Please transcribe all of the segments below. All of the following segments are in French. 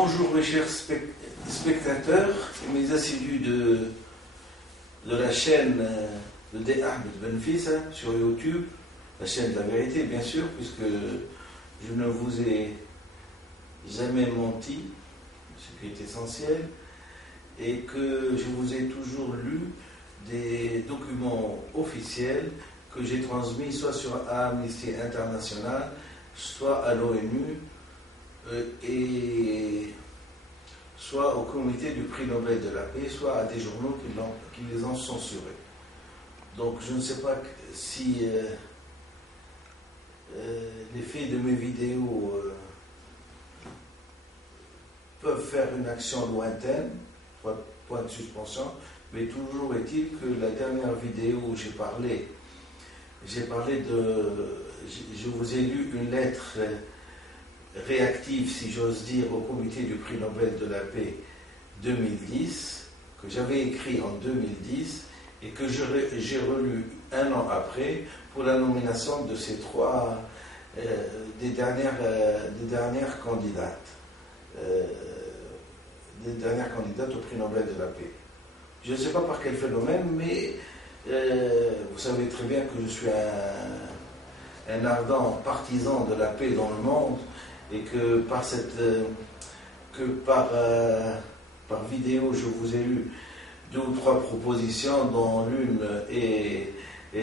Bonjour mes chers spectateurs et mes assidus de la chaîne de D. Ahmed Benfissa sur YouTube, la chaîne de la vérité bien sûr, puisque je ne vous ai jamais menti, ce qui est essentiel, et que je vous ai toujours lu des documents officiels que j'ai transmis soit sur Amnesty International, soit à l'ONU, et soit au comité du prix Nobel de la paix, soit à des journaux qui les ont censurés. Donc je ne sais pas si l'effet de mes vidéos peuvent faire une action lointaine, point de suspension, mais toujours est-il que la dernière vidéo où j'ai parlé de... Je vous ai lu une lettre réactive, si j'ose dire, au comité du prix Nobel de la paix 2010, que j'avais écrit en 2010 et que j'ai relu un an après pour la nomination de ces trois des dernières candidates au prix Nobel de la paix. Je ne sais pas par quel phénomène, mais vous savez très bien que je suis un ardent partisan de la paix dans le monde, et que par vidéo je vous ai lu 2 ou 3 propositions, dont l'une est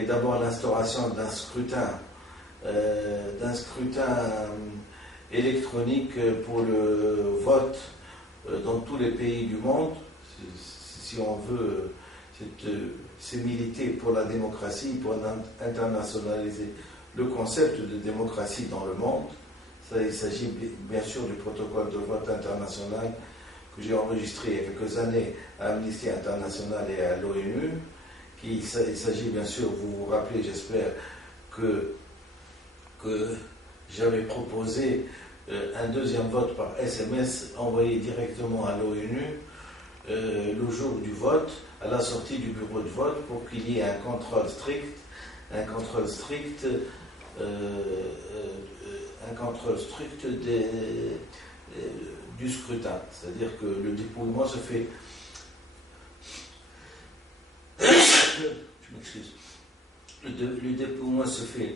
d'abord l'instauration d'un scrutin électronique pour le vote dans tous les pays du monde, si on veut. C'est militer pour la démocratie, pour internationaliser le concept de démocratie dans le monde. Il s'agit bien sûr du protocole de vote international que j'ai enregistré il y a quelques années à Amnesty International et à l'ONU. Il s'agit bien sûr, vous vous rappelez, j'espère, que j'avais proposé un deuxième vote par SMS envoyé directement à l'ONU le jour du vote, à la sortie du bureau de vote, pour qu'il y ait un contrôle strict du scrutin. C'est-à-dire que le dépouillement se fait... Je m'excuse. Le dépouillement se fait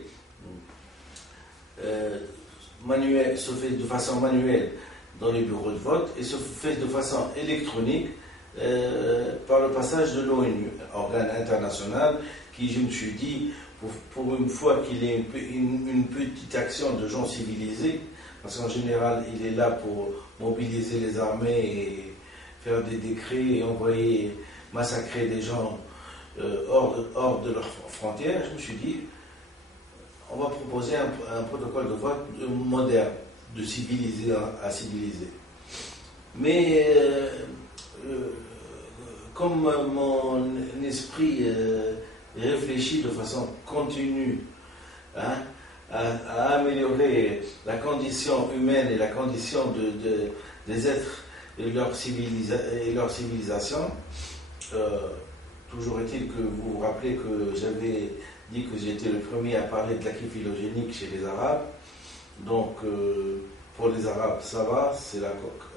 de façon manuelle dans les bureaux de vote et se fait de façon électronique par le passage de l'ONU, organe international, qui, je me suis dit, pour une fois qu'il y ait une petite action de gens civilisés, parce qu'en général il est là pour mobiliser les armées et faire des décrets et envoyer, massacrer des gens hors de leurs frontières, je me suis dit, on va proposer un protocole de vote moderne, de civilisé à civilisé. Mais comme mon esprit réfléchit de façon continue à améliorer la condition humaine et la condition des êtres et leur civilisation, toujours est-il que vous vous rappelez que j'avais dit que j'étais le premier à parler de l'acquis phylogénique chez les Arabes. Donc, pour les Arabes, ça va, c'est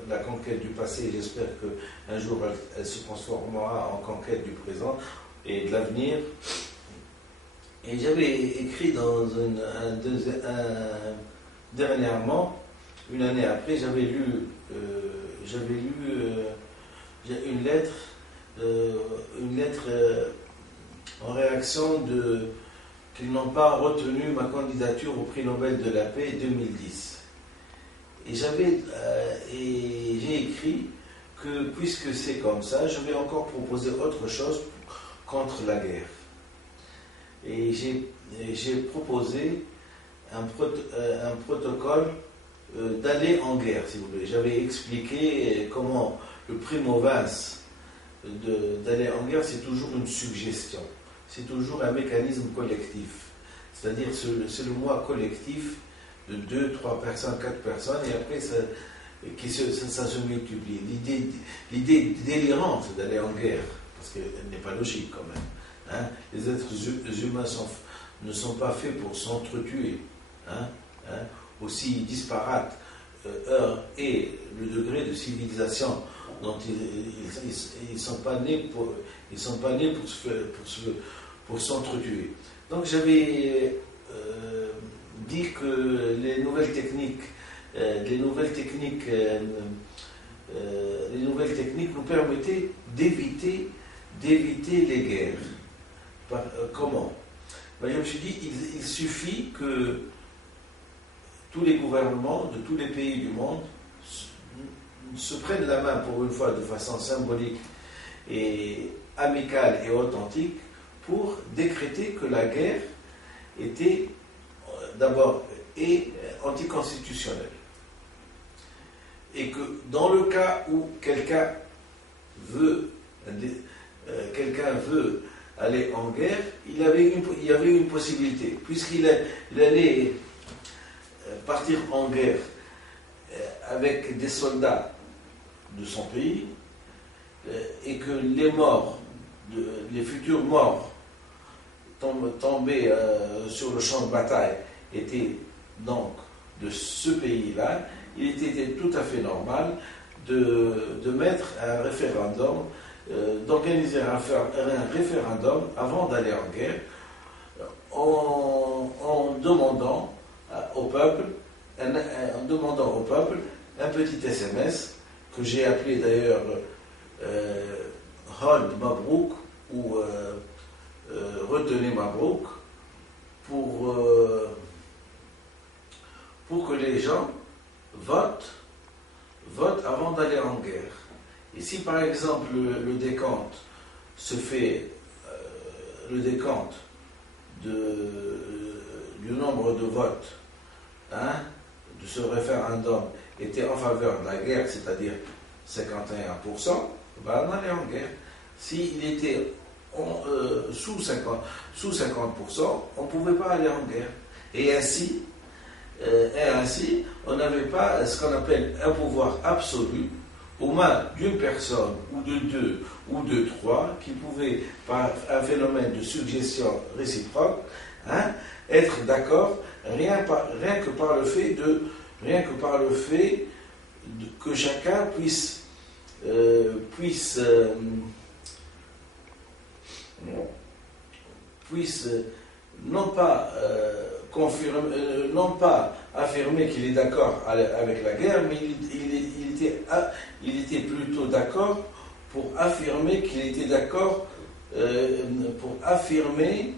la conquête du passé, et j'espère qu'un jour elle se transformera en conquête du présent et de l'avenir. Et j'avais écrit dernièrement, une année après, j'avais lu une lettre en réaction qu'ils n'ont pas retenu ma candidature au prix Nobel de la paix 2010. Et j'ai écrit que, puisque c'est comme ça, je vais encore proposer autre chose contre la guerre. Et j'ai proposé un protocole d'aller en guerre, si vous voulez. J'avais expliqué comment le prix movens d'aller en guerre, c'est toujours une suggestion. C'est toujours un mécanisme collectif. C'est-à-dire, c'est le moi collectif de 2, 3 personnes, 4 personnes, et après, ça se multiplie. L'idée délirante d'aller en guerre, parce qu'elle n'est pas logique quand même. Hein? Les êtres humains ne sont pas faits pour s'entretuer. Aussi disparate et le degré de civilisation dont ils sont pas nés pour s'entretuer. Donc j'avais dit que les nouvelles techniques nous permettaient d'éviter les guerres. Comment? Ben, je me suis dit, il suffit que tous les gouvernements de tous les pays du monde se prennent la main pour une fois de façon symbolique et amicale et authentique pour décréter que la guerre était d'abord anticonstitutionnelle. Et que dans le cas où quelqu'un veut aller en guerre, il y avait une possibilité, puisqu'il allait partir en guerre avec des soldats de son pays, et que les futurs morts tombés sur le champ de bataille étaient donc de ce pays-là, il était tout à fait normal de mettre un référendum, d'organiser un référendum avant d'aller en guerre, en demandant au peuple un petit SMS que j'ai appelé d'ailleurs Hold Mabrouk ou Retenez Mabrouk pour que les gens votent avant d'aller en guerre. Et si par exemple le décompte se fait, le décompte du nombre de votes de ce référendum était en faveur de la guerre, c'est-à-dire 51%, on allait en guerre. S'il était sous 50%, on ne pouvait pas aller en guerre. Et ainsi, on n'avait pas ce qu'on appelle un pouvoir absolu aux mains d'une personne, ou de deux, ou de trois, qui pouvaient, par un phénomène de suggestion réciproque, être d'accord, rien que par le fait que chacun puisse non pas affirmer qu'il est d'accord avec la guerre, mais il était plutôt d'accord pour affirmer qu'il était d'accord, pour affirmer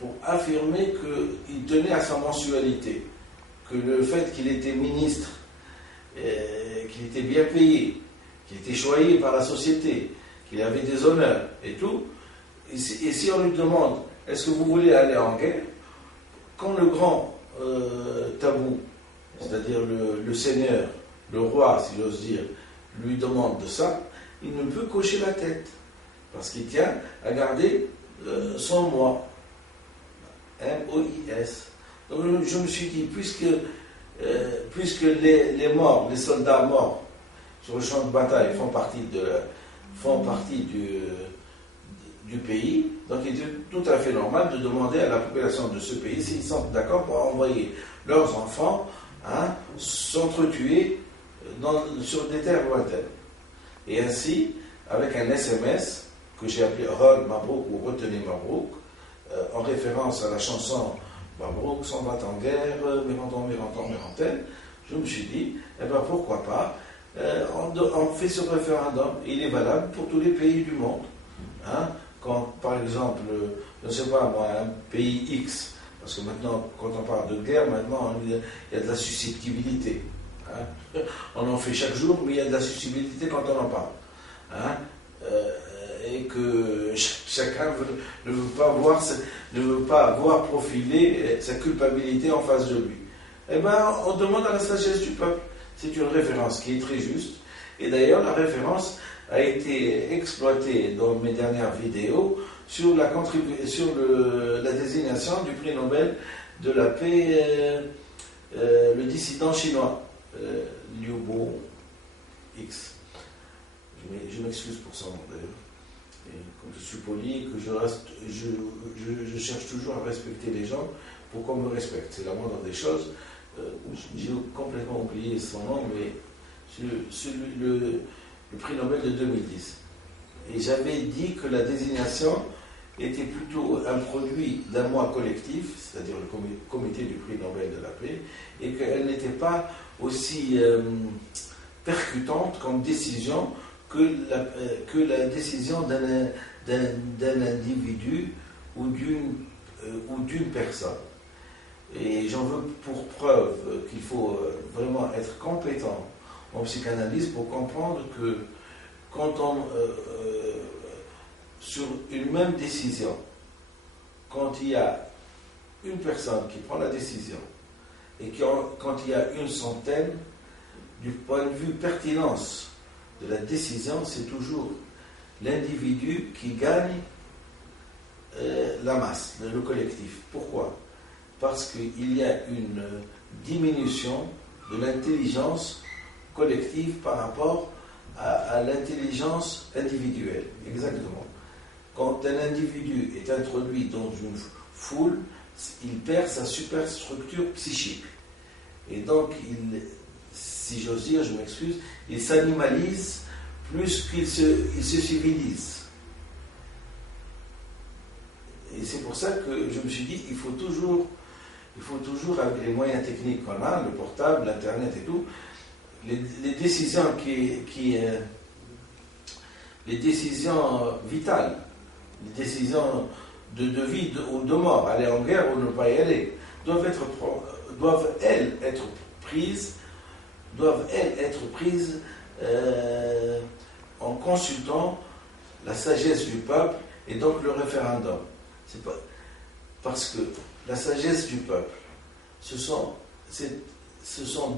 qu'il tenait à sa mensualité, que le fait qu'il était ministre, qu'il était bien payé, qu'il était choyé par la société, qu'il avait des honneurs et tout, et si on lui demande est-ce que vous voulez aller en guerre, quand le grand tabou, c'est-à-dire le seigneur, le roi, si j'ose dire, lui demande de ça, il ne peut cocher la tête, parce qu'il tient à garder son moi, M-O-I-S. Donc je me suis dit, puisque les morts, les soldats morts sur le champ de bataille font partie du pays, donc il est tout à fait normal de demander à la population de ce pays s'ils sont d'accord pour envoyer leurs enfants s'entretuer sur des terres lointaines. Et ainsi, avec un SMS que j'ai appelé Hold Mabrouk ou Retenez Mabrouk, en référence à la chanson Mabrouk s'en va en guerre, Méranton, je me suis dit, pourquoi pas, on fait ce référendum, il est valable pour tous les pays du monde. Quand, par exemple, je ne sais pas moi, un pays X, parce que maintenant, quand on parle de guerre, maintenant, il y a de la susceptibilité. On en fait chaque jour, mais il y a de la susceptibilité quand on en parle. Et que chacun ne veut pas voir profiler sa culpabilité en face de lui. On demande à la sagesse du peuple. C'est une référence qui est très juste. Et d'ailleurs, la référence a été exploitée dans mes dernières vidéos sur la désignation du prix Nobel de la paix, le dissident chinois, Liu Bo X. Je m'excuse pour son nom d'ailleurs. Et comme je suis poli, que je cherche toujours à respecter les gens pour qu'on me respecte. C'est la moindre des choses. j'ai complètement oublié son nom, mais le prix Nobel de 2010. Et j'avais dit que la désignation était plutôt un produit d'un moi collectif, c'est-à-dire le comité du prix Nobel de la paix, et qu'elle n'était pas aussi percutante comme décision que la décision d'un individu ou d'une personne. Et j'en veux pour preuve qu'il faut vraiment être compétent en psychanalyse pour comprendre que quand sur une même décision, quand il y a une personne qui prend la décision et quand il y a une centaine, du point de vue pertinence de la décision, c'est toujours l'individu qui gagne la masse, le collectif. Pourquoi? Parce qu'il y a une diminution de l'intelligence collective par rapport à l'intelligence individuelle. Exactement. Quand un individu est introduit dans une foule, il perd sa superstructure psychique. Et donc, si j'ose dire, je m'excuse, il s'animalise plus qu'il se civilise. Et c'est pour ça que je me suis dit, il faut toujours, avec les moyens techniques qu'on a, le portable, l'internet et tout, les décisions les décisions vitales, les décisions de vie ou de mort, aller en guerre ou ne pas y aller, doivent être prises en consultant la sagesse du peuple et donc le référendum. C'est pas, parce que la sagesse du peuple, ce sont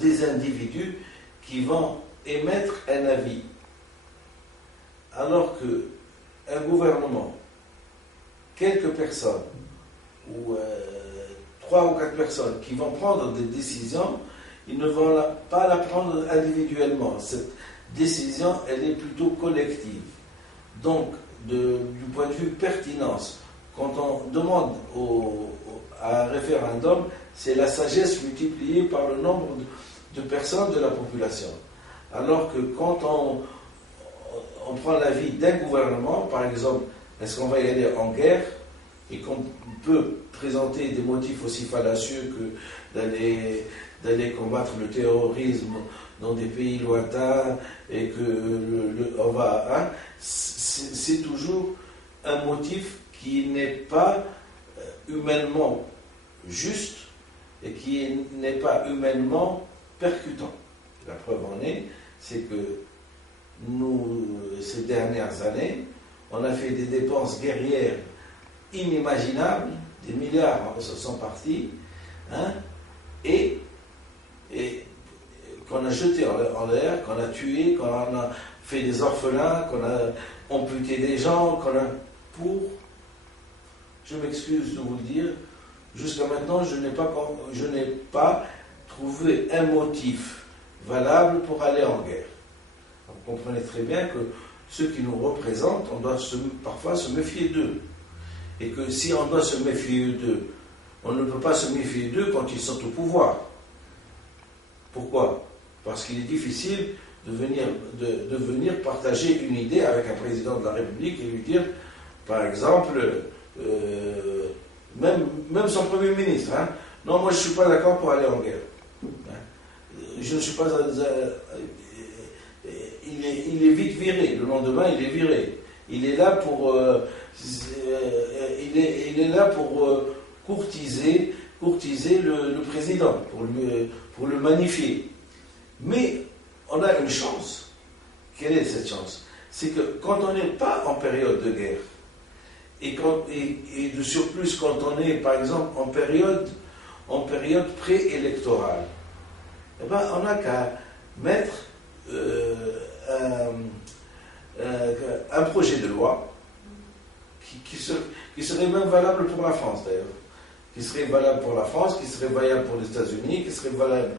des individus qui vont émettre un avis. Alors qu'un gouvernement, quelques personnes, ou 3 ou 4 personnes qui vont prendre des décisions, ils ne vont pas la prendre individuellement. Cette décision, elle est plutôt collective. Donc, du point de vue pertinence, quand on demande à un référendum, c'est la sagesse multipliée par le nombre de personnes de la population. Alors que quand on prend l'avis d'un gouvernement, par exemple, est-ce qu'on va y aller en guerre, et qu'on peut présenter des motifs aussi fallacieux que d'aller combattre le terrorisme dans des pays lointains, et que c'est toujours un motif qui n'est pas humainement juste et qui n'est pas humainement percutant. La preuve en est, c'est que nous, ces dernières années, on a fait des dépenses guerrières inimaginables, des milliards sont partis, et qu'on a jeté en l'air, qu'on a tué, qu'on a fait des orphelins, qu'on a amputé des gens, je m'excuse de vous le dire, jusqu'à maintenant, je n'ai pas trouvé un motif valable pour aller en guerre. Vous comprenez très bien que ceux qui nous représentent, on doit parfois se méfier d'eux. Et que si on doit se méfier d'eux, on ne peut pas se méfier d'eux quand ils sont au pouvoir. Pourquoi? Parce qu'il est difficile de venir partager une idée avec un président de la République et lui dire, par exemple, même son Premier ministre, non, moi je ne suis pas d'accord pour aller en guerre. Je ne suis pas... il est vite viré, le lendemain il est viré. Il est là pour... il est là pour courtiser le président, pour le magnifier. Mais on a une chance. Quelle est cette chance? C'est que quand on n'est pas en période de guerre, et de surplus quand on est, par exemple, en période préélectorale, eh ben, on n'a qu'à mettre un projet de loi qui serait même valable pour la France d'ailleurs, qui serait valable pour la France, qui serait valable pour les États-Unis, qui serait valable